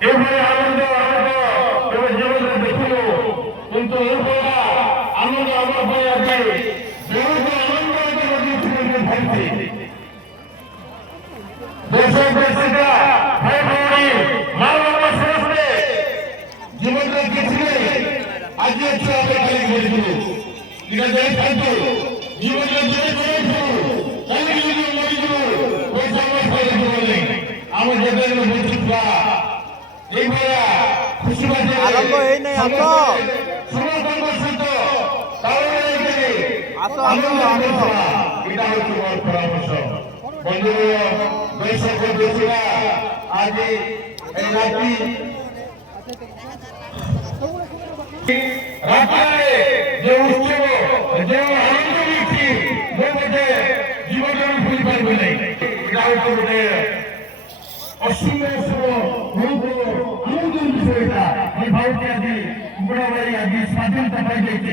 এভাবে আনন্দ এবার জীবনে দেখিল, কিন্তু এরপরে আনন্দ আমার হয়ে আছে যেহেতু আনন্দ থাকছে দেশের দেশিকা ভাই ভৌরি মা বাবা সমস্তে জীবনটা গেছিলে আজ একটু আগে খালি গেছিল এটা দেশ থাকতো জীবনটা জেনে করেছিল তাহলে যদি মরিছিল ওই সমস্যা বললেন আমার যেটা বলছিলা এইভাবে খুশি বাজে আরম্ভ এই নাই আসো সমর্থন করছিত তাহলে আসো আসো আসো এটা হচ্ছে আমার পরামর্শ বন্ধুরা বৈশাখ দেশিরা আজ এই রাত্রি রাত্রে যে উৎসব যে আনন্দ দিচ্ছি মধ্যে জীবনে আমি ভুল পারবো না এটা হচ্ছে অসুন্দর আনন্দের বিষয় এটা এই ভারতে আজ মোটামুটি আজ স্বাধীনতা পাই গেছে